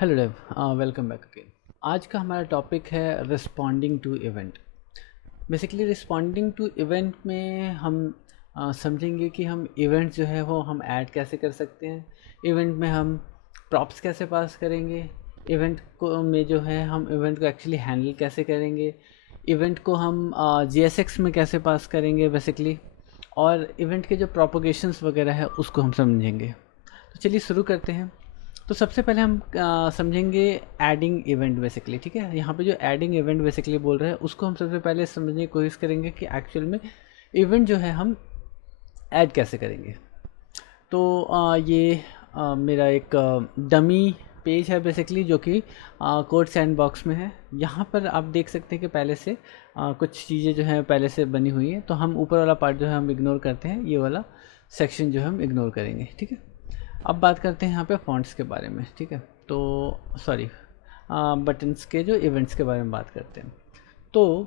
Hello dev, welcome back again. आज का हमारा टॉपिक है responding to event. Basically responding to event में हम समझेंगे कि हम इवेंट जो है वो हम ऐड कैसे कर सकते हैं, इवेंट में हम प्रॉप्स कैसे पास करेंगे, इवेंट को में जो है हम इवेंट को एक्चुअली हैंडल कैसे करेंगे, इवेंट को हम JSX में कैसे पास करेंगे बेसिकली, और इवेंट के जो प्रोपोगेशंस वगैरह है उसको हम समझेंगे। तो चलिए शुरू करते हैं। तो सबसे पहले हम समझेंगे एडिंग इवेंट बेसिकली। ठीक है, यहाँ पे जो एडिंग इवेंट बेसिकली बोल रहे हैं उसको हम सबसे पहले समझने की कोशिश करेंगे कि एक्चुअल में इवेंट जो है हम ऐड कैसे करेंगे। तो ये मेरा एक डमी पेज है बेसिकली, जो कि कोड सैंडबॉक्स में है। यहाँ पर आप देख सकते हैं कि पहले से कुछ चीज़ें जो हैं पहले से बनी हुई हैं। तो हम ऊपर वाला पार्ट जो है हम इग्नोर करते हैं, ये वाला सेक्शन जो है हम इग्नोर करेंगे। ठीक है, अब बात करते हैं यहाँ पे फॉन्ट्स के बारे में। ठीक है, तो सॉरी, बटन्स के जो इवेंट्स के बारे में बात करते हैं। तो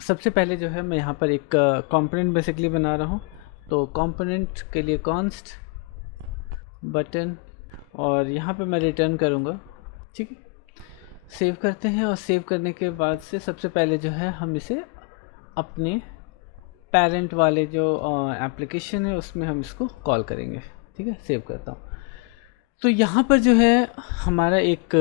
सबसे पहले जो है मैं यहाँ पर एक कंपोनेंट बेसिकली बना रहा हूँ। तो कंपोनेंट के लिए कॉन्स्ट बटन, और यहाँ पे मैं रिटर्न करूँगा। ठीक है, सेव करते हैं, और सेव करने के बाद से सबसे पहले जो है हम इसे अपने पेरेंट वाले जो एप्लीकेशन है उसमें हम इसको कॉल करेंगे। ठीक है, सेव करता हूँ। तो यहाँ पर जो है हमारा एक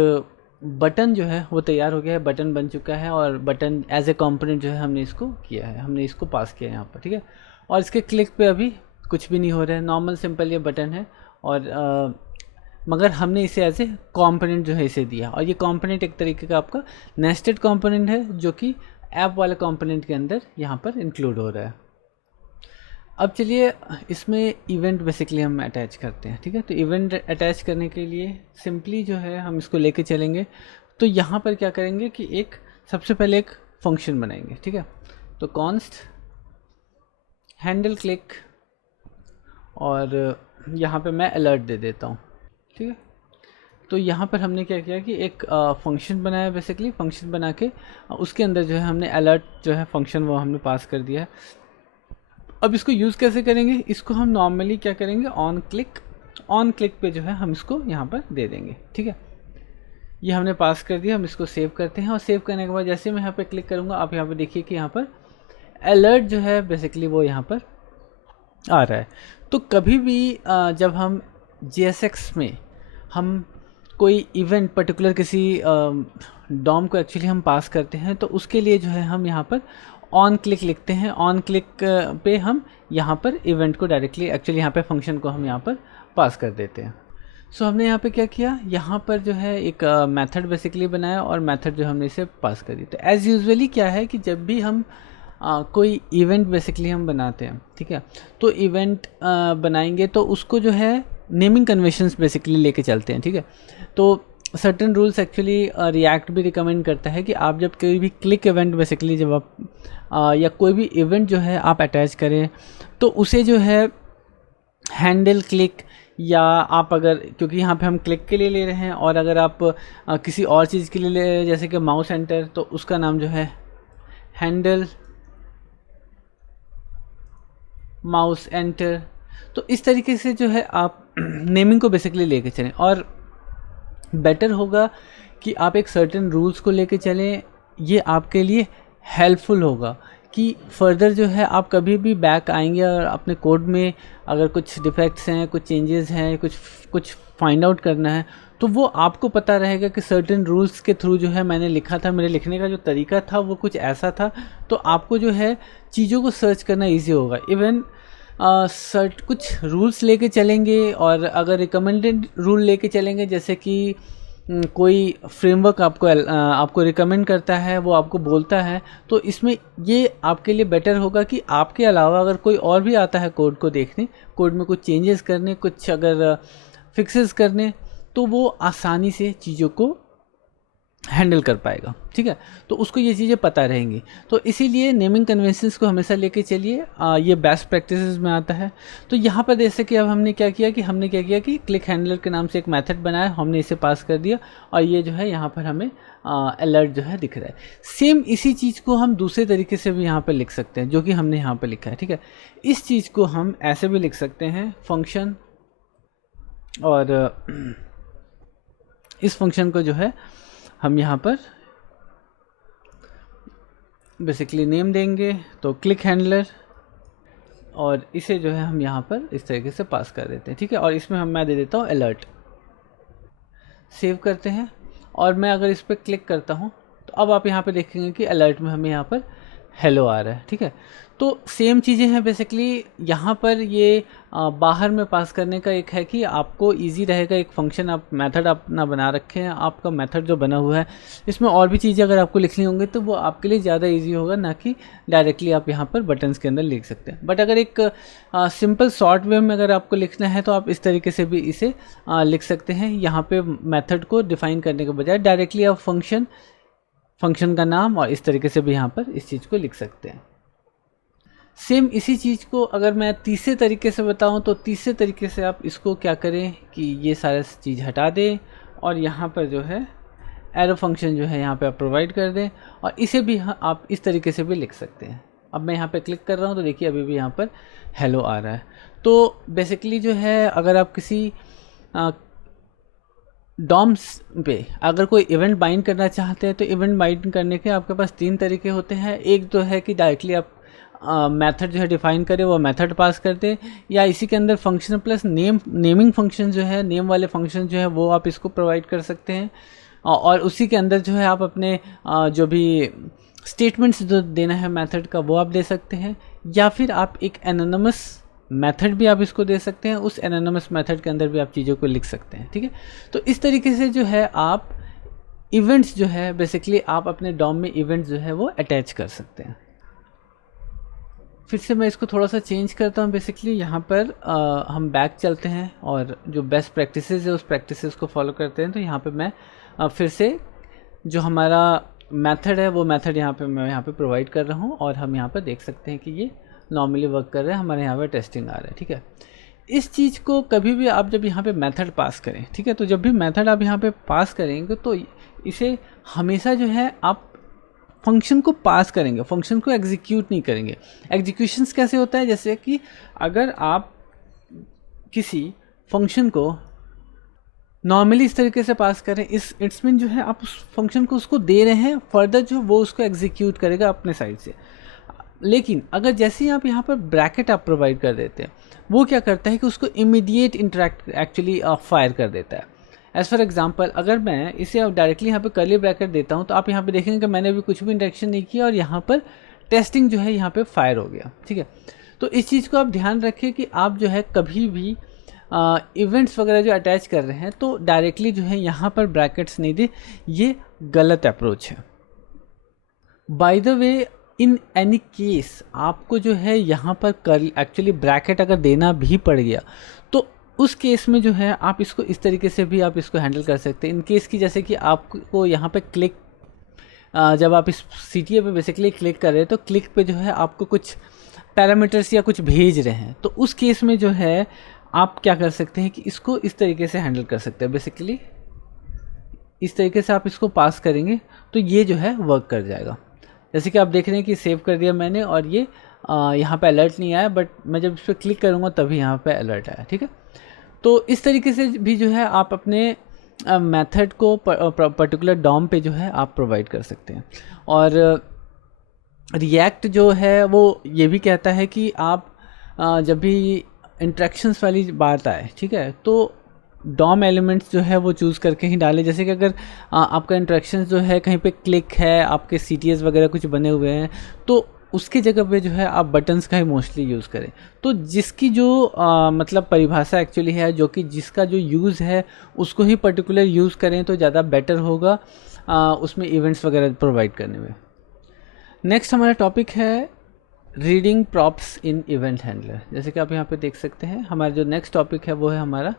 बटन जो है वो तैयार हो गया है, बटन बन चुका है, और बटन एज ए कंपोनेंट जो है हमने इसको किया है, हमने इसको पास किया है यहाँ पर। ठीक है, और इसके क्लिक पे अभी कुछ भी नहीं हो रहा है, नॉर्मल सिंपल ये बटन है। और मगर हमने इसे एज ए कंपोनेंट जो है इसे दिया, और ये कंपोनेंट एक तरीके का आपका नेस्टेड कंपोनेंट है जो कि ऐप वाले कंपोनेंट के अंदर यहाँ पर इंक्लूड हो रहा है। अब चलिए इसमें इवेंट बेसिकली हम अटैच करते हैं। ठीक है, तो इवेंट अटैच करने के लिए सिंपली जो है हम इसको लेके चलेंगे। तो यहाँ पर क्या करेंगे कि एक सबसे पहले एक फंक्शन बनाएंगे। ठीक है, तो कॉन्स्ट हैंडल क्लिक, और यहाँ पे मैं अलर्ट दे देता हूँ। ठीक है, तो यहाँ पर हमने क्या किया कि एक फंक्शन बनाया बेसिकली, फंक्शन बना के उसके अंदर जो है हमने अलर्ट जो है फंक्शन वो हमने पास कर दिया है। अब इसको यूज़ कैसे करेंगे, इसको हम नॉर्मली क्या करेंगे, ऑन क्लिक पे जो है हम इसको यहाँ पर दे देंगे। ठीक है, ये हमने पास कर दिया। हम इसको सेव करते हैं, और सेव करने के बाद जैसे मैं यहाँ पे क्लिक करूँगा आप यहाँ पे देखिए कि यहाँ पर अलर्ट जो है बेसिकली वो यहाँ पर आ रहा है। तो कभी भी जब हम JSX में हम कोई इवेंट पर्टिकुलर किसी डॉम को एक्चुअली हम पास करते हैं, तो उसके लिए जो है हम यहाँ पर ऑन क्लिक लिखते हैं। ऑन क्लिक पे हम यहाँ पर इवेंट को डायरेक्टली एक्चुअली यहाँ पे फंक्शन को हम यहाँ पर पास कर देते हैं। सो हमने यहाँ पे क्या किया, यहाँ पर जो है एक मेथड बेसिकली बनाया, और मेथड जो हमने इसे पास कर दी। तो एज़ यूजुअली क्या है कि जब भी हम कोई इवेंट बेसिकली हम बनाते हैं, ठीक है, तो इवेंट बनाएंगे तो उसको जो है नेमिंग कन्वेंशंस बेसिकली लेके चलते हैं। ठीक है, तो सर्टेन रूल्स एक्चुअली रिएक्ट भी रिकमेंड करता है कि आप जब कोई भी क्लिक इवेंट बेसिकली जब आप या कोई भी इवेंट जो है आप अटैच करें, तो उसे जो है हैंडल क्लिक, या आप अगर, क्योंकि यहाँ पे हम क्लिक के लिए ले रहे हैं, और अगर आप किसी और चीज़ के लिए ले रहे हैं जैसे कि माउस एंटर, तो उसका नाम जो है हैंडल माउस एंटर। तो इस तरीके से जो है आप नेमिंग को बेसिकली लेके चलें, और बेटर होगा कि आप एक सर्टेन रूल्स को लेके चलें। ये आपके लिए हेल्पफुल होगा कि फर्दर जो है आप कभी भी बैक आएंगे और अपने कोड में अगर कुछ डिफेक्ट्स हैं, कुछ चेंजेस हैं, कुछ फाइंड आउट करना है, तो वो आपको पता रहेगा कि सर्टेन रूल्स के थ्रू जो है मैंने लिखा था, मेरे लिखने का जो तरीका था वो कुछ ऐसा था। तो आपको जो है चीज़ों को सर्च करना ईजी होगा। इवन कुछ रूल्स लेके चलेंगे, और अगर रिकमेंडेड रूल लेके चलेंगे, जैसे कि कोई फ्रेमवर्क आपको रिकमेंड करता है, वो आपको बोलता है, तो इसमें ये आपके लिए बेटर होगा कि आपके अलावा अगर कोई और भी आता है कोड को देखने, कोड में कुछ चेंजेस करने, कुछ अगर फिक्सेस करने, तो वो आसानी से चीज़ों को हैंडल कर पाएगा। ठीक है, तो उसको ये चीज़ें पता रहेंगी। तो इसीलिए नेमिंग कन्वेंशंस को हमेशा लेके चलिए, ये बेस्ट प्रैक्टिसेस में आता है। तो यहाँ पर जैसे कि अब हमने क्या किया कि क्लिक हैंडलर के नाम से एक मेथड बनाया, हमने इसे पास कर दिया, और ये जो है यहाँ पर हमें अलर्ट जो है दिख रहा है। सेम इसी चीज़ को हम दूसरे तरीके से भी यहाँ पर लिख सकते हैं, जो कि हमने यहाँ पर लिखा है। ठीक है, इस चीज़ को हम ऐसे भी लिख सकते हैं, फंक्शन, और इस फंक्शन को जो है हम यहाँ पर बेसिकली नेम देंगे, तो क्लिक हैंडलर, और इसे जो है हम यहाँ पर इस तरीके से पास कर देते हैं, ठीक है। और इसमें मैं दे देता हूँ अलर्ट। सेव करते हैं और मैं अगर इस पर क्लिक करता हूँ तो अब आप यहाँ पे देखेंगे कि अलर्ट में हमें यहाँ पर हेलो आ रहा है, ठीक है। तो सेम चीज़ें हैं बेसिकली यहाँ पर। ये बाहर में पास करने का एक है कि आपको इजी रहेगा, एक फंक्शन आप मेथड अपना बना रखे हैं, आपका मेथड जो बना हुआ है इसमें और भी चीज़ें अगर आपको लिखनी होंगी तो वो आपके लिए ज़्यादा इजी होगा, ना कि डायरेक्टली आप यहाँ पर बटन्स के अंदर लिख सकते हैं। बट अगर एक सिंपल शॉर्ट वे में अगर आपको लिखना है तो आप इस तरीके से भी इसे लिख सकते हैं। यहाँ पे मेथड को डिफाइन करने के बजाय डायरेक्टली आप फंक्शन का नाम और इस तरीके से भी यहाँ पर इस चीज़ को लिख सकते हैं। सेम इसी चीज़ को अगर मैं तीसरे तरीके से बताऊं तो तीसरे तरीके से आप इसको क्या करें कि ये सारा चीज़ हटा दें और यहाँ पर जो है एरो फंक्शन जो है यहाँ पे आप प्रोवाइड कर दें, और इसे भी आप इस तरीके से भी लिख सकते हैं। अब मैं यहाँ पे क्लिक कर रहा हूँ तो देखिए अभी भी यहाँ पर हेलो आ रहा है। तो बेसिकली जो है अगर आप किसी डॉम्स पे अगर कोई इवेंट बाइंड करना चाहते हैं तो इवेंट बाइंड करने के आपके पास 3 तरीके होते हैं। एक तो है कि डायरेक्टली आप मेथड जो है डिफाइन करें, वो मेथड पास कर दे, या इसी के अंदर फंक्शन प्लस नेमिंग फंक्शन जो है, नेम वाले फंक्शन जो है वो आप इसको प्रोवाइड कर सकते हैं, और उसी के अंदर जो है आप अपने जो भी स्टेटमेंट्स जो देना है मेथड का वो आप दे सकते हैं, या फिर आप एक एनोनिमस मेथड भी आप इसको दे सकते हैं, उस एनोनिमस मेथड के अंदर भी आप चीज़ों को लिख सकते हैं, ठीक है। तो इस तरीके से जो है आप इवेंट्स जो है बेसिकली आप अपने डॉम में इवेंट्स जो है वो अटैच कर सकते हैं। फिर से मैं इसको थोड़ा सा चेंज करता हूँ। बेसिकली यहाँ पर हम बैक चलते हैं और जो बेस्ट प्रैक्टिसेस है उस प्रैक्टिसेस को फॉलो करते हैं। तो यहाँ पे मैं फिर से जो हमारा मेथड है वो मेथड मैं यहाँ पे प्रोवाइड कर रहा हूँ, और हम यहाँ पर देख सकते हैं कि ये नॉर्मली वर्क कर रहा है, हमारे यहाँ पर टेस्टिंग आ रहा है, ठीक है। इस चीज़ को कभी भी आप जब यहाँ पे मेथड पास करें, ठीक है, तो जब भी मेथड आप यहाँ पे पास करेंगे तो इसे हमेशा जो है आप फंक्शन को पास करेंगे, फंक्शन को एग्जीक्यूट नहीं करेंगे। एग्जीक्यूशंस कैसे होता है, जैसे कि अगर आप किसी फंक्शन को नॉर्मली इस तरीके से पास करें, इट्स मीन जो है आप उस फंक्शन को उसको दे रहे हैं, फर्दर जो वो उसको एग्जीक्यूट करेगा अपने साइड से। लेकिन अगर जैसे ही आप यहाँ पर ब्रैकेट आप प्रोवाइड कर देते हैं, वो क्या करता है कि उसको इमीडिएट इंटरेक्ट एक्चुअली फायर कर देता है। एज फॉर एग्जाम्पल अगर मैं इसे अब डायरेक्टली यहाँ पे कर्ली ब्रैकेट देता हूँ तो आप यहाँ पे देखेंगे कि मैंने अभी कुछ भी इंटरेक्शन नहीं किया और यहाँ पर टेस्टिंग जो है यहाँ पे फायर हो गया, ठीक है। तो इस चीज़ को आप ध्यान रखें कि आप जो है कभी भी इवेंट्स वगैरह जो अटैच कर रहे हैं तो डायरेक्टली जो है यहाँ पर ब्रैकेट्स नहीं दे, ये गलत अप्रोच है। By the way in any case आपको जो है यहाँ पर एक्चुअली ब्रैकेट अगर देना भी पड़ गया तो उस केस में जो है आप इसको इस तरीके से भी आप इसको हैंडल कर सकते हैं। इन केस की जैसे कि आपको यहाँ पे क्लिक जब आप इस CTA पे बेसिकली क्लिक कर रहे हैं तो क्लिक पे जो है आपको कुछ पैरामीटर्स या कुछ भेज रहे हैं, तो उस केस में जो है आप क्या कर सकते हैं कि इसको इस तरीके से हैंडल कर सकते हैं। बेसिकली इस तरीके से आप इसको पास करेंगे तो ये जो है वर्क कर जाएगा। जैसे कि आप देख रहे हैं कि सेव कर दिया मैंने और ये यहाँ पे अलर्ट नहीं आया, बट मैं जब इस पर क्लिक करूँगा तभी यहाँ पे अलर्ट आया, ठीक है। तो इस तरीके से भी जो है आप अपने मेथड को पर्टिकुलर डॉम पे जो है आप प्रोवाइड कर सकते हैं। और रिएक्ट जो है वो ये भी कहता है कि आप जब भी इंट्रैक्शंस वाली बात आए, ठीक है, तो डॉम एलिमेंट्स जो है वो चूज़ करके ही डालें। जैसे कि अगर आपका इंट्रैक्शंस जो है कहीं पे क्लिक है, आपके CTS वगैरह कुछ बने हुए हैं, तो उसके जगह पे जो है आप बटन्स का ही मोस्टली यूज़ करें। तो जिसकी जो मतलब परिभाषा एक्चुअली है, जो कि जिसका जो यूज़ है उसको ही पर्टिकुलर यूज़ करें तो ज़्यादा बेटर होगा उसमें इवेंट्स वगैरह प्रोवाइड करने में। नेक्स्ट हमारा टॉपिक है रीडिंग प्रॉप्स इन इवेंट हैंडलर। जैसे कि आप यहाँ पे देख सकते हैं हमारा जो नेक्स्ट टॉपिक है वो है हमारा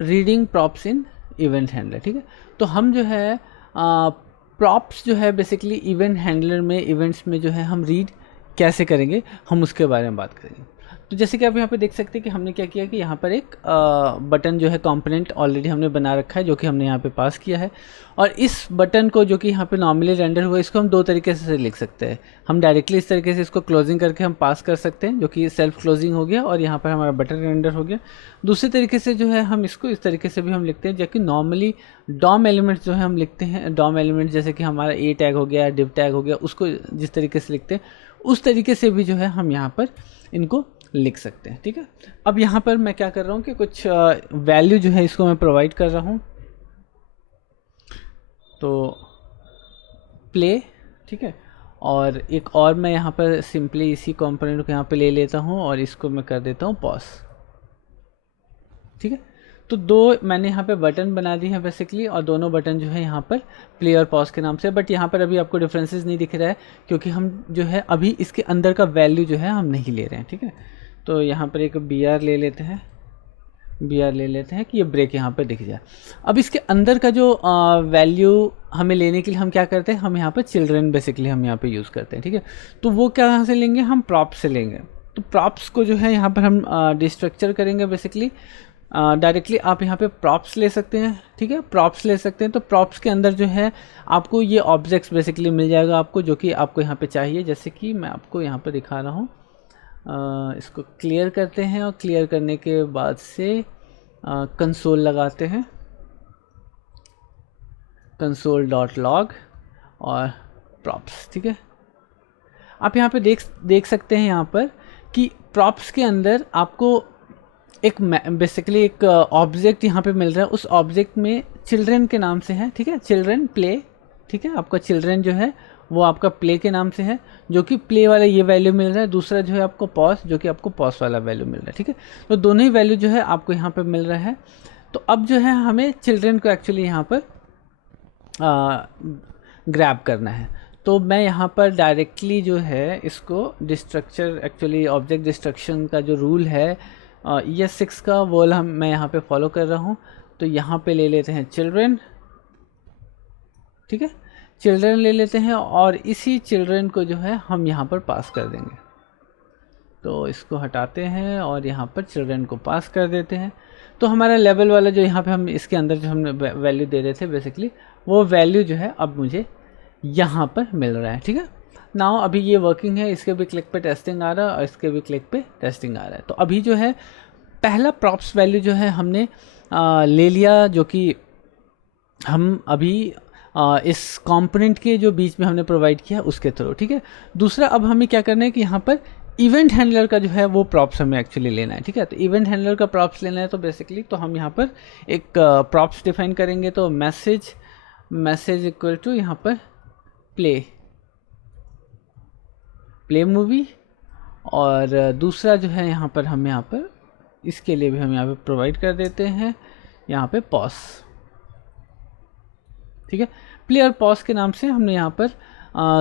रीडिंग प्रॉप्स इन इवेंट हैंडलर, ठीक है। तो हम जो है प्रॉप्स जो है बेसिकली इवेंट हैंडलर में इवेंट्स में जो है हम रीड कैसे करेंगे, हम उसके बारे में बात करेंगे। तो जैसे कि आप यहाँ पे देख सकते हैं कि हमने क्या किया कि यहाँ पर एक बटन जो है कंपोनेंट ऑलरेडी हमने बना रखा है, जो कि हमने यहाँ पे पास किया है। और इस बटन को जो कि यहाँ पे नॉर्मली रेंडर हुआ, इसको हम दो तरीके से लिख सकते हैं। हम डायरेक्टली इस तरीके से इसको क्लोजिंग करके हम पास कर सकते हैं, जो कि सेल्फ क्लोजिंग हो गया, और यहाँ पर हमारा बटन रेंडर हो गया। दूसरे तरीके से जो है हम इसको इस तरीके से भी हम लिखते हैं, जो कि नॉर्मली डॉम एलिमेंट्स जो है हम लिखते हैं, डॉम एलिमेंट जैसे कि हमारा ए टैग हो गया, डिव टैग हो गया, उसको जिस तरीके से लिखते हैं उस तरीके से भी जो है हम यहाँ पर इनको लिख सकते हैं। ठीक है, अब यहाँ पर मैं क्या कर रहा हूँ कि कुछ वैल्यू जो है इसको मैं प्रोवाइड कर रहा हूँ। तो प्ले, ठीक है, और एक और मैं यहाँ पर सिंपली इसी कंपोनेंट को यहाँ पे ले लेता हूँ और इसको मैं कर देता हूँ पॉज। ठीक है, तो दो मैंने यहाँ पे बटन बना दी है बेसिकली, और दोनों बटन जो है यहाँ पर प्ले और पॉज के नाम से। बट यहाँ पर अभी आपको डिफरेंसेस नहीं दिख रहा है, क्योंकि हम जो है अभी इसके अंदर का वैल्यू जो है हम नहीं ले रहे हैं। ठीक है, तो यहाँ पर एक BR ले लेते हैं, BR ले लेते हैं कि ये ब्रेक यहाँ पर दिख जाए। अब इसके अंदर का जो वैल्यू हमें लेने के लिए हम क्या करते हैं, हम यहाँ पर चिल्ड्रन बेसिकली हम यहाँ पे यूज़ करते हैं। ठीक है, तो वो कहाँ से लेंगे, हम प्रॉप्स से लेंगे। तो प्रॉप्स को जो है यहाँ पर हम डिस्ट्रक्चर करेंगे बेसिकली। डायरेक्टली आप यहाँ पे प्रॉप्स ले सकते हैं। ठीक है, प्रॉप्स ले सकते हैं। तो प्रॉप्स के अंदर जो है आपको ये ऑब्जेक्ट्स बेसिकली मिल जाएगा आपको, जो कि आपको यहाँ पे चाहिए। जैसे कि मैं आपको यहाँ पे दिखा रहा हूँ, इसको क्लियर करते हैं, और क्लियर करने के बाद से कंसोल लगाते हैं, console.log और प्रॉप्स। ठीक है, आप यहाँ पे देख सकते हैं यहाँ पर कि प्रॉप्स के अंदर आपको एक बेसिकली एक ऑब्जेक्ट यहाँ पे मिल रहा है। उस ऑब्जेक्ट में चिल्ड्रन के नाम से है। ठीक है, चिल्ड्रन प्ले। ठीक है, आपका चिल्ड्रन जो है वो आपका प्ले के नाम से है, जो कि प्ले वाला ये वैल्यू मिल रहा है। दूसरा जो है आपको पॉज, जो कि आपको पॉज वाला वैल्यू मिल रहा है। ठीक है, तो दोनों ही वैल्यू जो है आपको यहाँ पे मिल रहा है। तो अब जो है हमें चिल्ड्रन को एक्चुअली यहाँ पर ग्रैब करना है। तो मैं यहाँ पर डायरेक्टली जो है इसको डिस्ट्रक्चर, एक्चुअली ऑब्जेक्ट डिस्ट्रक्शन का जो रूल है ES6 का, वो मैं यहाँ पे फॉलो कर रहा हूँ। तो यहाँ पे ले लेते हैं चिल्ड्रन। ठीक है, चिल्ड्रन ले लेते हैं, और इसी चिल्ड्रन को जो है हम यहाँ पर पास कर देंगे। तो इसको हटाते हैं और यहाँ पर चिल्ड्रन को पास कर देते हैं। तो हमारा लेवल वाला जो यहाँ पे हम इसके अंदर जो हमने वैल्यू दे रहे थे बेसिकली, वो वैल्यू जो है अब मुझे यहाँ पर मिल रहा है। ठीक है, नाउ अभी ये वर्किंग है, इसके भी क्लिक पे टेस्टिंग आ रहा है और इसके भी क्लिक पे टेस्टिंग आ रहा है। तो अभी जो है पहला प्रॉप्स वैल्यू जो है हमने ले लिया, जो कि हम अभी इस कंपोनेंट के जो बीच में हमने प्रोवाइड किया उसके थ्रू। ठीक है, दूसरा अब हमें क्या करना है कि यहाँ पर इवेंट हैंडलर का जो है वो प्रॉप्स हमें एक्चुअली लेना है। ठीक है, तो इवेंट हैंडलर का प्रॉप्स लेना है, तो बेसिकली तो हम यहाँ पर एक प्रॉप्स डिफाइन करेंगे। तो मैसेज इक्वल टू यहाँ पर प्ले मूवी, और दूसरा जो है यहाँ पर हम यहाँ पर इसके लिए भी हम यहाँ पे प्रोवाइड कर देते हैं यहाँ पे पॉज। ठीक है, प्ले और पॉज के नाम से हमने यहाँ पर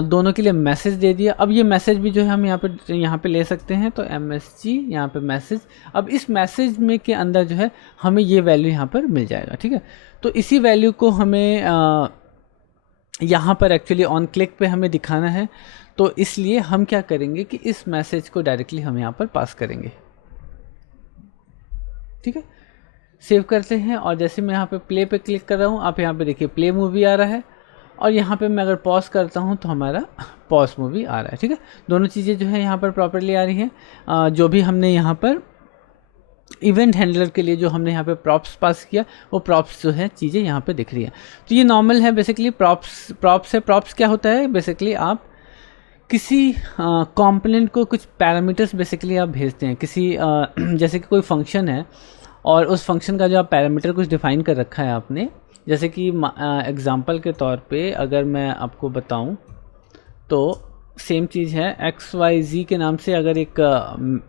दोनों के लिए मैसेज दे दिया। अब ये मैसेज भी जो है हम यहाँ पे ले सकते हैं। तो MSG यहाँ पे मैसेज, अब इस मैसेज में के अंदर जो है हमें ये वैल्यू यहाँ पर मिल जाएगा। ठीक है, तो इसी वैल्यू को हमें यहाँ पर एक्चुअली ऑन क्लिक पे हमें दिखाना है। तो इसलिए हम क्या करेंगे कि इस मैसेज को डायरेक्टली हम यहाँ पर पास करेंगे। ठीक है, सेव करते हैं, और जैसे मैं यहाँ पे प्ले पे क्लिक कर रहा हूँ, आप यहाँ पे देखिए प्ले मूवी आ रहा है, और यहाँ पे मैं अगर पॉज करता हूँ तो हमारा पॉज मूवी आ रहा है। ठीक है, दोनों चीज़ें जो है यहाँ पर प्रॉपर्ली आ रही हैं। जो भी हमने यहाँ पर इवेंट हैंडलर के लिए जो हमने यहाँ पे प्रॉप्स पास किया, वो प्रॉप्स जो है चीज़ें यहाँ पे दिख रही हैं। तो ये नॉर्मल है बेसिकली। प्रॉप्स क्या होता है बेसिकली, आप किसी कंपोनेंट को कुछ पैरामीटर्स बेसिकली आप भेजते हैं। किसी जैसे कि कोई फंक्शन है, और उस फंक्शन का जो आप पैरामीटर कुछ डिफाइन कर रखा है आपने, जैसे कि एग्जांपल के तौर पे अगर मैं आपको बताऊं, तो सेम चीज़ है, XYZ के नाम से अगर एक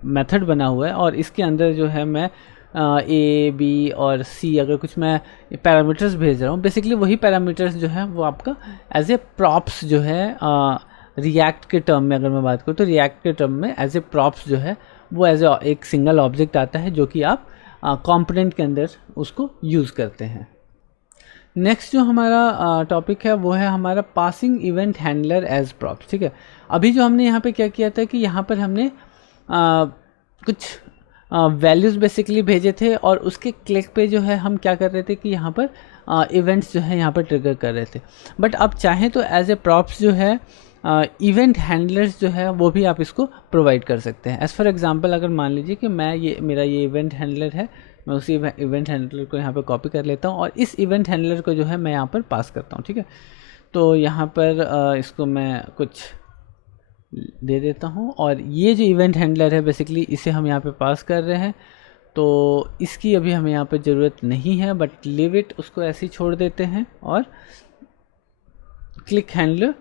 मेथड बना हुआ है, और इसके अंदर जो है मैं A, B और C अगर कुछ मैं पैरामीटर्स भेज रहा हूँ, बेसिकली वही पैरामीटर्स जो है वो आपका एज ए प्रॉप्स जो है रिएक्ट के टर्म में अगर मैं बात करूँ, तो रिएक्ट के टर्म में एज ए प्रॉप्स जो है वो एज ए एक सिंगल ऑब्जेक्ट आता है, जो कि आप कंपोनेंट के अंदर उसको यूज़ करते हैं। नेक्स्ट जो हमारा टॉपिक है वो है हमारा passing event handler as props. ठीक है, अभी जो हमने यहाँ पे क्या किया था कि यहाँ पर हमने कुछ वैल्यूज़ बेसिकली भेजे थे, और उसके क्लिक पे जो है हम क्या कर रहे थे कि यहाँ पर इवेंट्स जो है यहाँ पर ट्रिगर कर रहे थे। बट आप चाहें तो एज ए प्रॉप्स जो है इवेंट हैंडलर्स जो है वो भी आप इसको प्रोवाइड कर सकते हैं। एज़ फॉर एग्जांपल अगर मान लीजिए कि मेरा ये इवेंट हैंडलर है, मैं उसी इवेंट हैंडलर को यहाँ पर कॉपी कर लेता हूँ और इस इवेंट हैंडलर को जो है मैं यहाँ पर पास करता हूँ, ठीक है। तो यहाँ पर इसको मैं कुछ दे देता हूँ, और ये जो इवेंट हैंडलर है बेसिकली इसे हम यहाँ पे पास कर रहे हैं, तो इसकी अभी हमें यहाँ पे ज़रूरत नहीं है, बट लिव इट, उसको ऐसे ही छोड़ देते हैं। और क्लिक हैंडलर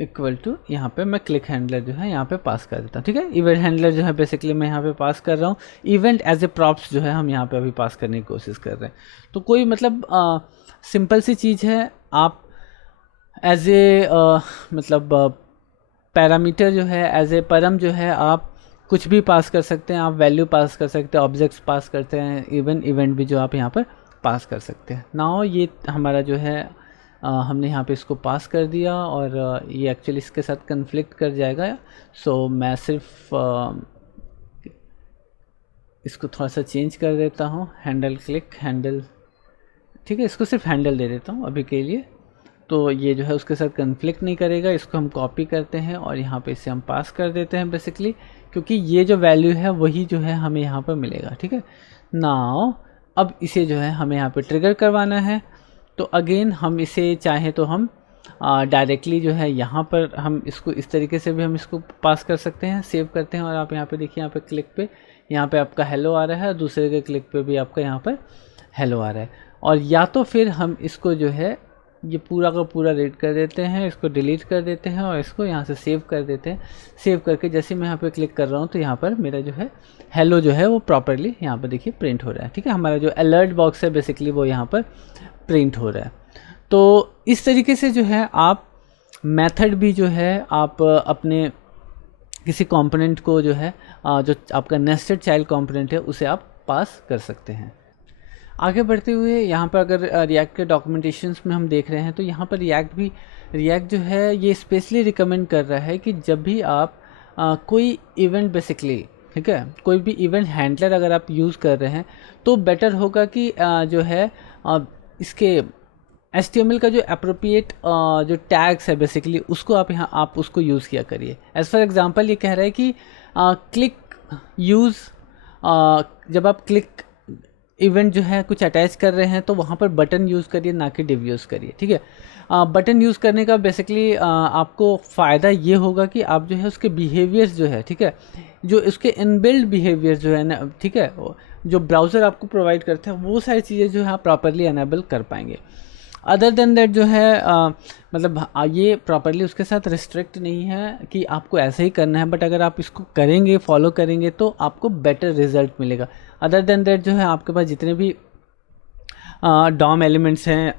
इक्वल टू यहाँ पे मैं क्लिक हैंडलर जो है यहाँ पे पास कर देता हूँ, ठीक है। इवेंट हैंडलर जो है बेसिकली मैं यहाँ पे पास कर रहा हूँ, इवेंट एज ए प्रॉप्स जो है हम यहाँ पे अभी पास करने की कोशिश कर रहे हैं। तो कोई मतलब सिंपल सी चीज़ है, आप एज ए मतलब पैरामीटर जो है, एज ए परम जो है आप कुछ भी पास कर सकते हैं, आप वैल्यू पास कर सकते हैं, ऑब्जेक्ट्स पास करते हैं, इवन इवेंट भी जो आप यहाँ पर पास कर सकते हैं। नाउ ये हमारा जो है हमने यहाँ पे इसको पास कर दिया, और ये एक्चुअली इसके साथ कन्फ्लिक्ट कर जाएगा। सो मैं सिर्फ इसको थोड़ा सा चेंज कर देता हूँ, हैंडल क्लिक हैंडल, ठीक है, इसको सिर्फ हैंडल दे देता हूँ अभी के लिए। तो ये जो है उसके साथ कन्फ्लिक्ट नहीं करेगा। इसको हम कॉपी करते हैं और यहाँ पे इसे हम पास कर देते हैं बेसिकली, क्योंकि ये जो वैल्यू है वही जो है हमें यहाँ पर मिलेगा, ठीक है। नाउ अब इसे जो है हमें यहाँ पे ट्रिगर करवाना है, तो अगेन हम इसे चाहें तो हम डायरेक्टली जो है यहाँ पर हम इसको इस तरीके से भी हम इसको पास कर सकते हैं। सेव करते हैं और आप यहाँ पे देखिए, यहाँ पे क्लिक पे यहाँ पे आपका हेलो आ रहा है, दूसरे के क्लिक पे भी आपका यहाँ पर हेलो आ रहा है। और या तो फिर हम इसको जो है ये पूरा का पूरा रीड कर देते हैं, इसको डिलीट कर देते हैं और इसको यहाँ से सेव कर देते हैं। सेव करके जैसे मैं यहाँ पे क्लिक कर रहा हूँ तो यहाँ पर मेरा जो है हेलो जो है वो प्रॉपरली यहाँ पर देखिए प्रिंट हो रहा है, ठीक है। हमारा जो अलर्ट बॉक्स है बेसिकली वो यहाँ पर प्रिंट हो रहा है। तो इस तरीके से जो है आप मेथड भी जो है आप अपने किसी कंपोनेंट को जो है जो आपका नेस्टेड चाइल्ड कंपोनेंट है उसे आप पास कर सकते हैं। आगे बढ़ते हुए यहाँ पर अगर रिएक्ट के डॉक्यूमेंटेशंस में हम देख रहे हैं तो यहाँ पर रिएक्ट जो है ये स्पेशली रिकमेंड कर रहा है कि जब भी आप कोई इवेंट बेसिकली, ठीक है, कोई भी इवेंट हैंडलर अगर आप यूज़ कर रहे हैं तो बेटर होगा कि जो है इसके HTML का जो अप्रोप्रिएट जो टैग्स है बेसिकली उसको आप उसको यूज़ किया करिए। एज फॉर एग्जांपल ये कह रहा है कि क्लिक यूज़, जब आप क्लिक इवेंट जो है कुछ अटैच कर रहे हैं तो वहाँ पर बटन यूज़ करिए, ना कि डिव यूज़ करिए, ठीक है। बटन यूज़ करने का बेसिकली आपको फ़ायदा ये होगा कि आप जो है उसके बिहेवियर्स जो है, ठीक है, जो उसके इनबिल्ड बिहेवियर जो है ना, ठीक है, जो ब्राउज़र आपको प्रोवाइड करते हैं वो सारी चीज़ें जो है आप प्रॉपरली एनेबल कर पाएंगे। अदर देन दैट जो है मतलब ये प्रॉपरली उसके साथ रिस्ट्रिक्ट नहीं है कि आपको ऐसे ही करना है, बट अगर आप इसको करेंगे, फॉलो करेंगे तो आपको बेटर रिजल्ट मिलेगा। अदर देन दैट जो है आपके पास जितने भी डॉम एलिमेंट्स हैं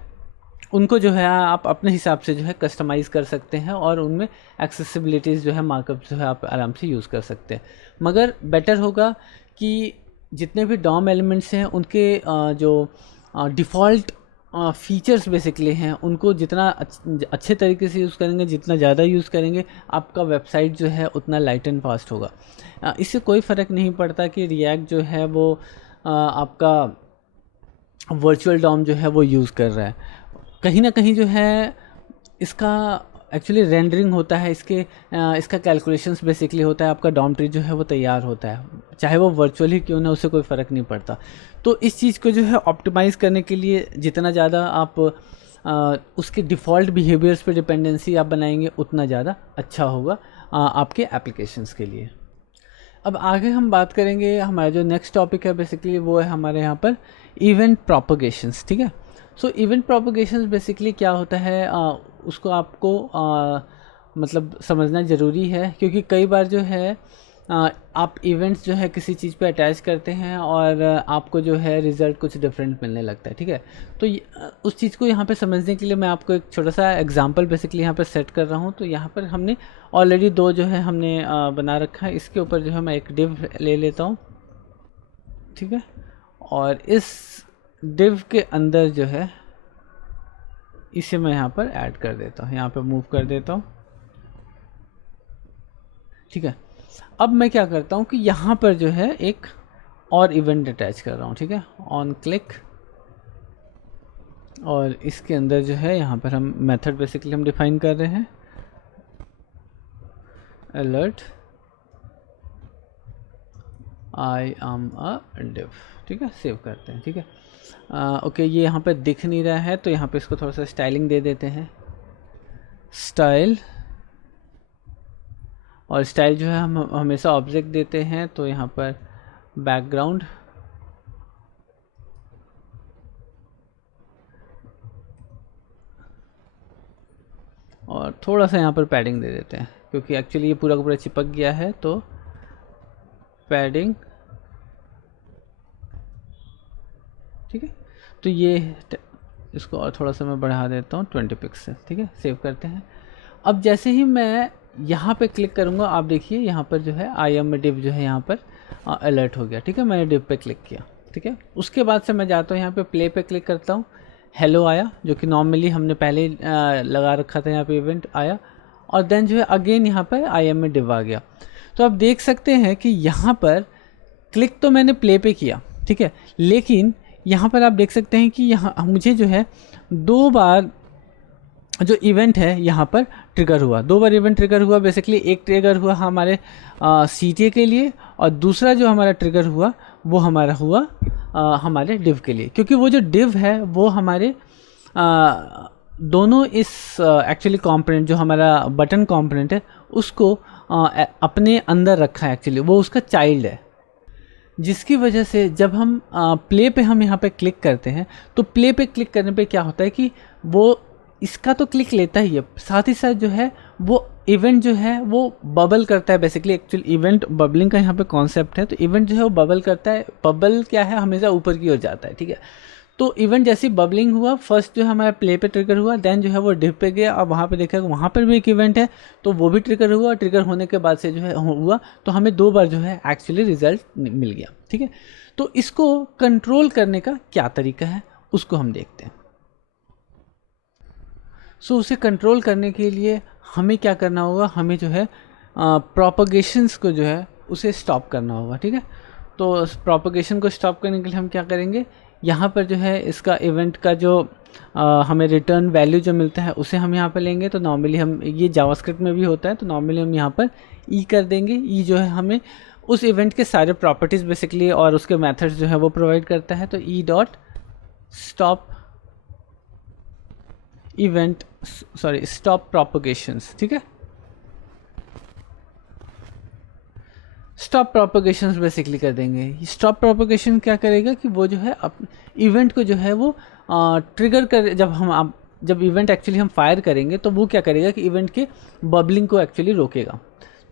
उनको जो है आप अपने हिसाब से जो है कस्टमाइज़ कर सकते हैं और उनमें एक्सेसिबिलिटीज़ जो है मार्कअप जो है आप आराम से यूज़ कर सकते हैं। मगर बेटर होगा कि जितने भी डॉम एलिमेंट्स हैं उनके जो डिफ़ॉल्ट फीचर्स बेसिकली हैं उनको जितना अच्छे तरीके से यूज़ करेंगे, जितना ज़्यादा यूज़ करेंगे, आपका वेबसाइट जो है उतना लाइट एंड फास्ट होगा। इससे कोई फ़र्क नहीं पड़ता कि रिएक्ट जो है वो आपका वर्चुअल डॉम जो है वो यूज़ कर रहा है। कहीं ना कहीं जो है इसका एक्चुअली रेंडरिंग होता है, इसका कैलकुलेशंस बेसिकली होता है, आपका डॉम ट्री जो है वो तैयार होता है, चाहे वो वर्चुअल ही क्यों ना, उससे कोई फ़र्क नहीं पड़ता। तो इस चीज़ को जो है ऑप्टिमाइज़ करने के लिए जितना ज़्यादा आप उसके डिफ़ॉल्ट बिहेवियर्स पे डिपेंडेंसी आप बनाएंगे उतना ज़्यादा अच्छा होगा आपके एप्लीकेशंस के लिए। अब आगे हम बात करेंगे, हमारा जो नेक्स्ट टॉपिक है बेसिकली वो है हमारे यहाँ पर इवेंट प्रोपगेशंस, ठीक है। सो इवेंट प्रोपगेशंस बेसिकली क्या होता है उसको आपको मतलब समझना ज़रूरी है, क्योंकि कई बार जो है आप इवेंट्स जो है किसी चीज़ पे अटैच करते हैं और आपको जो है रिज़ल्ट कुछ डिफरेंट मिलने लगता है, ठीक है। तो उस चीज़ को यहाँ पे समझने के लिए मैं आपको एक छोटा सा एग्जांपल बेसिकली यहाँ पे सेट कर रहा हूँ। तो यहाँ पर हमने ऑलरेडी दो जो है हमने बना रखा है, इसके ऊपर जो है मैं एक डिव ले लेता हूँ, ठीक है, और इस डिव के अंदर जो है इसे मैं यहाँ पर ऐड कर देता हूँ, यहाँ पर मूव कर देता हूँ, ठीक है। अब मैं क्या करता हूँ कि यहाँ पर जो है एक और इवेंट अटैच कर रहा हूँ, ठीक है, ऑन क्लिक, और इसके अंदर जो है यहाँ पर हम मेथड बेसिकली हम डिफाइन कर रहे हैं alert I am a div, ठीक है, सेव करते हैं, ठीक है। ओके, ये यहाँ पर दिख नहीं रहा है तो यहाँ पे इसको थोड़ा सा स्टाइलिंग दे देते हैं, स्टाइल, और स्टाइल जो है हम हमेशा ऑब्जेक्ट देते हैं, तो यहाँ पर बैकग्राउंड, और थोड़ा सा यहाँ पर पैडिंग दे देते हैं क्योंकि एक्चुअली ये पूरा का पूरा चिपक गया है, तो पैडिंग, ठीक है। तो ये इसको और थोड़ा सा मैं बढ़ा देता हूँ 20 पिक्सल, ठीक है, सेव करते हैं। अब जैसे ही मैं यहाँ पे क्लिक करूँगा आप देखिए यहाँ पर जो है आई एम डिव जो है यहाँ पर अलर्ट हो गया, ठीक है, मैंने डिव पे क्लिक किया, ठीक है। उसके बाद से मैं जाता हूँ यहाँ पे प्ले पे क्लिक करता हूँ, हेलो आया जो कि नॉर्मली हमने पहले लगा रखा था, यहाँ पे इवेंट आया, और देन जो है अगेन यहाँ पर आई एम डिव आ गया। तो आप देख सकते हैं कि यहाँ पर क्लिक तो मैंने प्ले पे किया, ठीक है, लेकिन यहाँ पर आप देख सकते हैं कि यहाँ मुझे जो है 2 बार जो इवेंट है यहाँ पर ट्रिगर हुआ, 2 बार इवेंट ट्रिगर हुआ। बेसिकली एक ट्रिगर हुआ हमारे CTA के लिए, और दूसरा जो हमारा ट्रिगर हुआ वो हमारा हुआ हमारे डिव के लिए, क्योंकि वो जो डिव है वो हमारे दोनों इस एक्चुअली कंपोनेंट जो हमारा बटन कंपोनेंट है उसको अपने अंदर रखा है, एक्चुअली वो उसका चाइल्ड है, जिसकी वजह से जब हम प्ले पे हम यहाँ पे क्लिक करते हैं तो प्ले पे क्लिक करने पे क्या होता है कि वो इसका तो क्लिक लेता ही है, साथ ही साथ जो है वो इवेंट जो है वो बबल करता है। बेसिकली एक्चुअली इवेंट बबलिंग का यहाँ पे कॉन्सेप्ट है, तो इवेंट जो है वो बबल करता है। बबल क्या है, हमेशा ऊपर की ओर जाता है, ठीक है। तो इवेंट जैसी बबलिंग हुआ, फर्स्ट जो है हमारा प्ले पे ट्रिगर हुआ, देन जो है वो डिव पे गया, अब वहाँ पे देखा वहाँ पर भी एक इवेंट है तो वो भी ट्रिगर हुआ, ट्रिगर होने के बाद से जो है हुआ, तो हमें 2 बार जो है एक्चुअली रिजल्ट मिल गया, ठीक है। तो इसको कंट्रोल करने का क्या तरीका है उसको हम देखते हैं। सो उसे कंट्रोल करने के लिए हमें क्या करना होगा, हमें जो है प्रोपगेशंस को जो है उसे स्टॉप करना होगा, ठीक है। तो प्रोपगेशन को स्टॉप करने के लिए हम क्या करेंगे, यहाँ पर जो है इसका इवेंट का जो हमें रिटर्न वैल्यू जो मिलता है उसे हम यहाँ पर लेंगे। तो नॉर्मली हम ये जावास्क्रिप्ट में भी होता है, तो नॉर्मली हम यहाँ पर ई कर देंगे। ई जो है हमें उस इवेंट के सारे प्रॉपर्टीज़ बेसिकली और उसके मेथड्स जो है वो प्रोवाइड करता है। तो e dot stop event stop propagations, ठीक है। स्टॉप प्रोपगेशंस बेसिकली कर देंगे। स्टॉप प्रोपगेशन क्या करेगा कि वो जो है इवेंट को जो है वो ट्रिगर कर, जब इवेंट एक्चुअली हम फायर करेंगे तो वो क्या करेगा कि इवेंट के बबलिंग को एक्चुअली रोकेगा।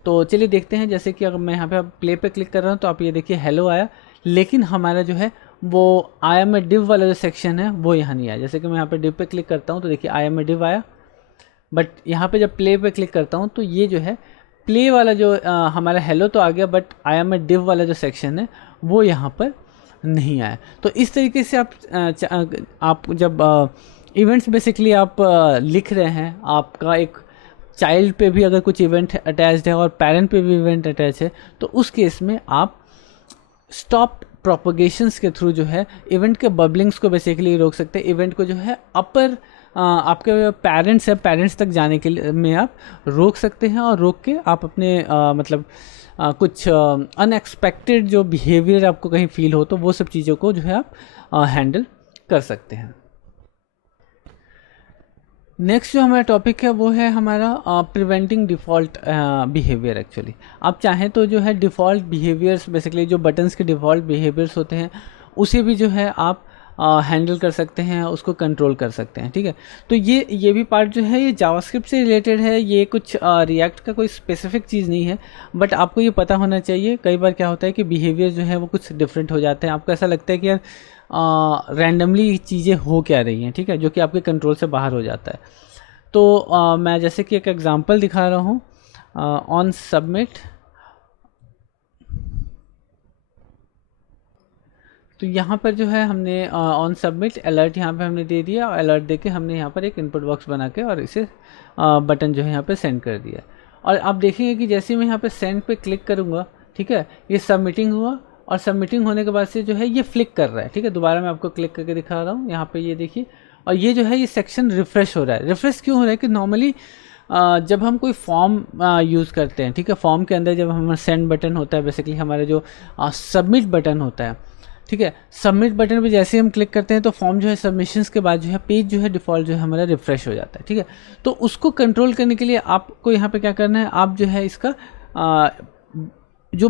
तो चलिए देखते हैं, जैसे कि अगर मैं यहाँ पे प्ले पे क्लिक कर रहा हूँ तो आप ये देखिए हेलो आया, लेकिन हमारा जो है वो आई एम ए डिव वाला जो सेक्शन है वो यहाँ नहीं आया। जैसे कि मैं यहाँ पे डिव पे क्लिक करता हूँ तो देखिए आई एम ए डिव आया, बट यहाँ पे जब प्ले पे क्लिक करता हूँ तो ये जो है प्ले वाला जो हमारा हेलो तो आ गया, but I am a div वाला जो सेक्शन है वो यहाँ पर नहीं आया। तो इस तरीके से आप जब इवेंट्स बेसिकली आप लिख रहे हैं, आपका एक चाइल्ड पे भी अगर कुछ इवेंट अटैच्ड है और पेरेंट पे भी इवेंट अटैच है, तो उस केस में आप स्टॉप प्रोपगेशंस के थ्रू जो है इवेंट के बबलिंग्स को बेसिकली रोक सकते हैं। इवेंट को जो है अपर आपके पेरेंट्स है, पेरेंट्स तक जाने के लिए में आप रोक सकते हैं, और रोक के आप अपने कुछ अनएक्सपेक्टेड जो बिहेवियर आपको कहीं फील हो तो वो सब चीज़ों को जो है आप हैंडल कर सकते हैं। नेक्स्ट जो हमारा टॉपिक है वो है हमारा प्रिवेंटिंग डिफ़ॉल्ट बिहेवियर। एक्चुअली आप चाहें तो जो है डिफ़ॉल्ट बिहेवियर्स बेसिकली जो बटन्स के डिफ़ॉल्ट बिहेवियर्स होते हैं उसे भी जो है आप हैंडल कर सकते हैं, उसको कंट्रोल कर सकते हैं, ठीक है। तो ये भी पार्ट जो है ये जावास्क्रिप्ट से रिलेटेड है, ये कुछ रिएक्ट का कोई स्पेसिफिक चीज़ नहीं है, बट आपको ये पता होना चाहिए। कई बार क्या होता है कि बिहेवियर जो है वो कुछ डिफरेंट हो जाते हैं, आपको ऐसा लगता है कि यार रैंडमली चीज़ें हो क्या रही हैं, ठीक है, जो कि आपके कंट्रोल से बाहर हो जाता है। तो मैं जैसे कि एक एग्जांपल दिखा रहा हूँ ऑन सबमिट। तो यहाँ पर जो है हमने ऑन सबमिट अलर्ट यहाँ पे हमने दे दिया, और अलर्ट देके हमने यहाँ पर एक इनपुट बॉक्स बना के और इसे बटन जो है यहाँ पे सेंड कर दिया। और आप देखेंगे कि जैसे मैं यहाँ पे सेंड पे क्लिक करूँगा, ठीक है, ये सबमिटिंग हुआ और सबमिटिंग होने के बाद से जो है ये फ्लिक कर रहा है, ठीक है। दोबारा मैं आपको क्लिक करके दिखा रहा हूँ, यहाँ पे ये देखिए, और ये जो है ये सेक्शन रिफ़्रेश हो रहा है। रिफ़्रेश क्यों हो रहा है कि नॉर्मली जब हम कोई फॉर्म यूज़ करते हैं, ठीक है, फॉर्म के अंदर जब हमारा सेंड बटन होता है, बेसिकली हमारा जो सबमिट बटन होता है, ठीक है, सबमिट बटन पे जैसे हम क्लिक करते हैं तो फॉर्म जो है सबमिशंस के बाद जो है पेज जो है डिफ़ॉल्ट जो है हमारा रिफ़्रेश हो जाता है, ठीक है। तो उसको कंट्रोल करने के लिए आपको यहाँ पे क्या करना है, आप जो है इसका जो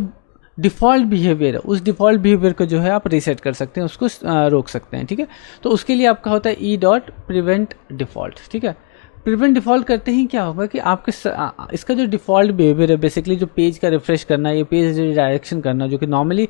डिफ़ॉल्ट बिहेवियर है उस डिफ़ॉल्ट बिहेवियर को जो है आप रीसेट कर सकते हैं, उसको रोक सकते हैं, ठीक है। तो उसके लिए आपका होता है e.prevent default, ठीक है। प्रिवेंट डिफ़ॉल्ट करते ही क्या होगा कि आपके इसका जो डिफ़ॉल्ट बिहेवियर है, बेसिकली जो पेज का रिफ़्रेश करना, ये पेज रिडायरेक्शन करना, जो कि नॉर्मली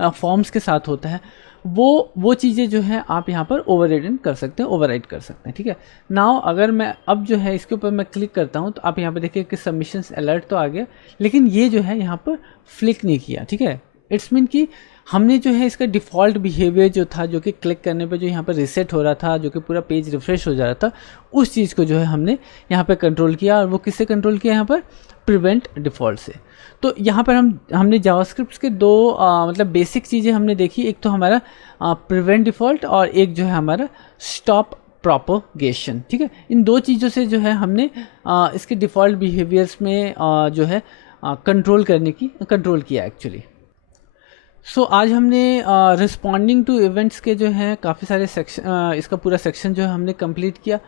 फॉर्म्स के साथ होता है, वो चीज़ें जो है आप यहाँ पर ओवरराइड कर सकते हैं, ओवरराइड कर सकते हैं, ठीक है। नाउ अगर मैं अब जो है इसके ऊपर मैं क्लिक करता हूँ तो आप यहाँ पे देखिए कि सबमिशंस अलर्ट तो आ गया, लेकिन ये जो है यहाँ पर फ्लिक नहीं किया, ठीक है। इट्स मीन कि हमने जो है इसका डिफ़ॉल्ट बिहेवियर जो था, जो कि क्लिक करने पे जो यहाँ पर रीसेट हो रहा था, जो कि पूरा पेज रिफ़्रेश हो जा रहा था, उस चीज़ को जो है हमने यहाँ पे कंट्रोल किया। और वो किससे कंट्रोल किया, यहाँ पर प्रिवेंट डिफ़ॉल्ट से। तो यहाँ पर हमने जावास्क्रिप्ट के दो मतलब बेसिक चीज़ें हमने देखी। एक तो हमारा प्रिवेंट डिफ़ॉल्ट और एक जो है हमारा स्टॉप प्रोपोगेशन, ठीक है। इन दो चीज़ों से जो है हमने इसके डिफ़ॉल्ट बिहेवियर्स में जो है कंट्रोल किया एक्चुअली। सो आज हमने रिस्पॉन्डिंग टू इवेंट्स के जो हैं काफ़ी सारे सेक्शन, इसका पूरा सेक्शन जो है हमने कंप्लीट किया।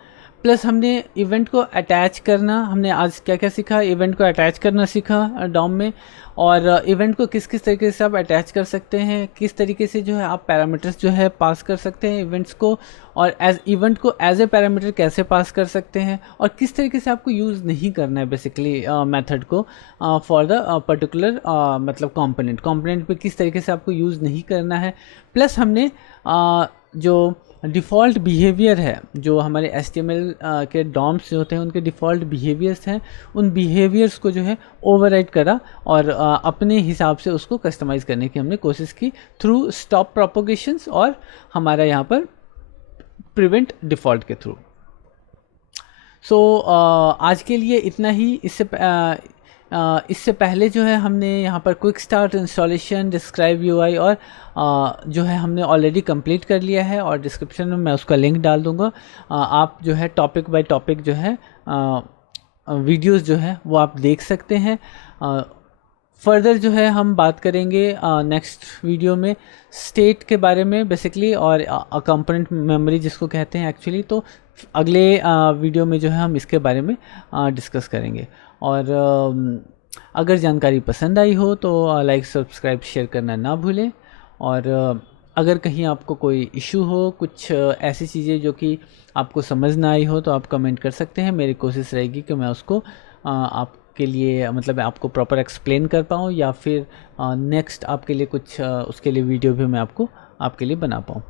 प्लस हमने इवेंट को अटैच करना, हमने आज क्या क्या सीखा, इवेंट को अटैच करना सीखा डॉम में, और इवेंट को किस किस तरीके से आप अटैच कर सकते हैं, किस तरीके से जो है आप पैरामीटर्स जो है पास कर सकते हैं इवेंट्स को, और इवेंट को एज ए पैरामीटर कैसे पास कर सकते हैं, और किस तरीके से आपको यूज़ नहीं करना है बेसिकली मेथड को फॉर द पर्टिकुलर मतलब कंपोनेंट पे किस तरीके से आपको यूज़ नहीं करना है। प्लस हमने जो डिफ़ॉल्ट बिहेवियर है, जो हमारे HTML के डॉम्स जो होते हैं उनके डिफ़ॉल्ट बिहेवियर्स हैं, उन बिहेवियर्स को जो है ओवरराइड करा और अपने हिसाब से उसको कस्टमाइज़ करने की हमने कोशिश की थ्रू स्टॉप प्रोपोगेशंस और हमारा यहाँ पर प्रिवेंट डिफ़ॉल्ट के थ्रू। सो आज के लिए इतना ही। इससे पहले जो है हमने यहाँ पर quick start installation, describe UI और जो है हमने ऑलरेडी कंप्लीट कर लिया है, और डिस्क्रिप्शन में मैं उसका लिंक डाल दूँगा। आप जो है टॉपिक बाय टॉपिक जो है वीडियोस जो है वो आप देख सकते हैं। फर्दर जो है हम बात करेंगे नेक्स्ट वीडियो में स्टेट के बारे में बेसिकली, और कंपोनेंट मेमोरी जिसको कहते हैं एक्चुअली। तो अगले वीडियो में जो है हम इसके बारे में डिस्कस करेंगे। और अगर जानकारी पसंद आई हो तो लाइक, सब्सक्राइब, शेयर करना ना भूलें। और अगर कहीं आपको कोई इशू हो, कुछ ऐसी चीज़ें जो कि आपको समझ ना आई हो, तो आप कमेंट कर सकते हैं। मेरी कोशिश रहेगी कि मैं उसको आपके लिए मतलब आपको प्रॉपर एक्सप्लेन कर पाऊँ, या फिर नेक्स्ट आपके लिए कुछ उसके लिए वीडियो भी मैं आपके लिए बना पाऊँ।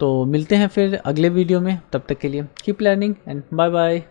तो मिलते हैं फिर अगले वीडियो में, तब तक के लिए keep learning and bye bye.